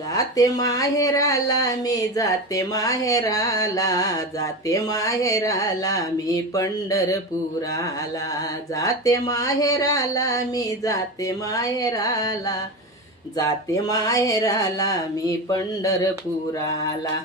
जाते माहेराला मी जाते माहेराला, जाते माहेराला मी पंढरपुराला, जाते माहेराला मी जाते माहेराला, जाते माहेराला मी पंढरपुराला.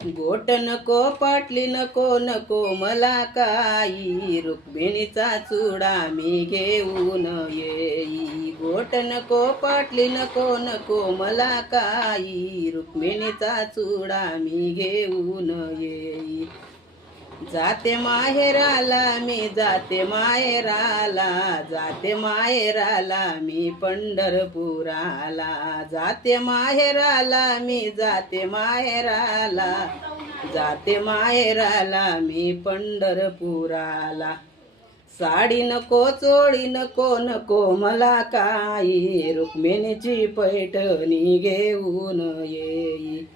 गोट नको पाटली नको नको मला काही, रुक्मिणीचा चुडा मी घेऊन येई. गोट नको पाटली नको नको मला काही, रुक्मिणीचा चुडा मी घेऊन येई. जाते माहेराला मी जाते माहेराला, जाते माहेराला मी पंढरपुराला, जाते माहेराला मी जाते माहेराला, जाते माहेराला मी पंढरपुराला. साडी नको चोळी नको नको मला काही, रुक्मिणीची पैठणी घेऊन येई.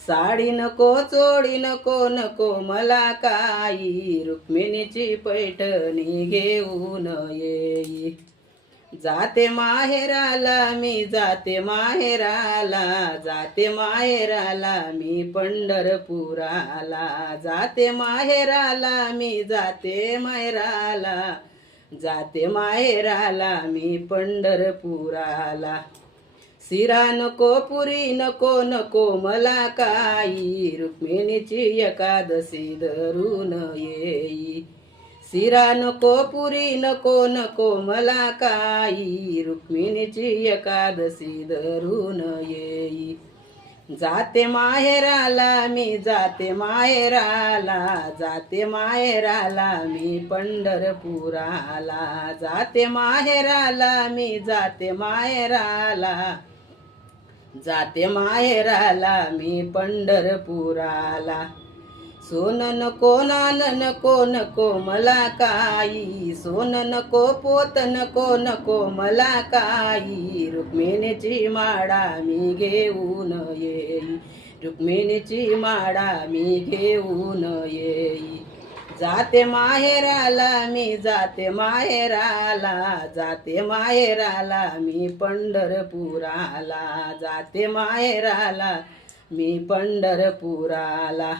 साडी नको चोळी नको नको मला काही, रुक्मिणीची पैठणी घेऊन येई. जाते माहेराला मी जाते माहेराला, जाते माहेराला मी पंढरपुराला, जाते माहेराला मी जाते माहेराला, जाते माहेराला मी पंढरपुराला. शिरा नको पुरी नको नको मला काही, रुक्मिणीची एकादशी धरून येई. शिरा नको पुरी नको नको मला काही, रुक्मिणीची एकादशी धरून येई. जाते माहेराला मी जाते माहेराला, जाते माहेराला मी पंढरपुराला, जाते माहेराला मी जाते माहेराला, जाते माहेराला मी पंढरपुराला. सोन नको नान नको नको मला काही, सोन नको पोत नको नको मला काही, रुक्मिणीची माळा मी घेऊन येई, रुक्मिणीची माळा मी घेऊन येई. जाते माहेराला मी जाते माहेराला, जाते माहेराला मी पंढरपुराला, जाते माहेराला मी पंढरपुराला.